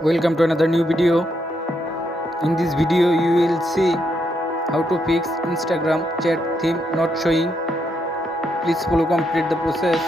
Welcome to another new video. In this video you will see how to fix Instagram chat theme not showing. Please follow complete the process.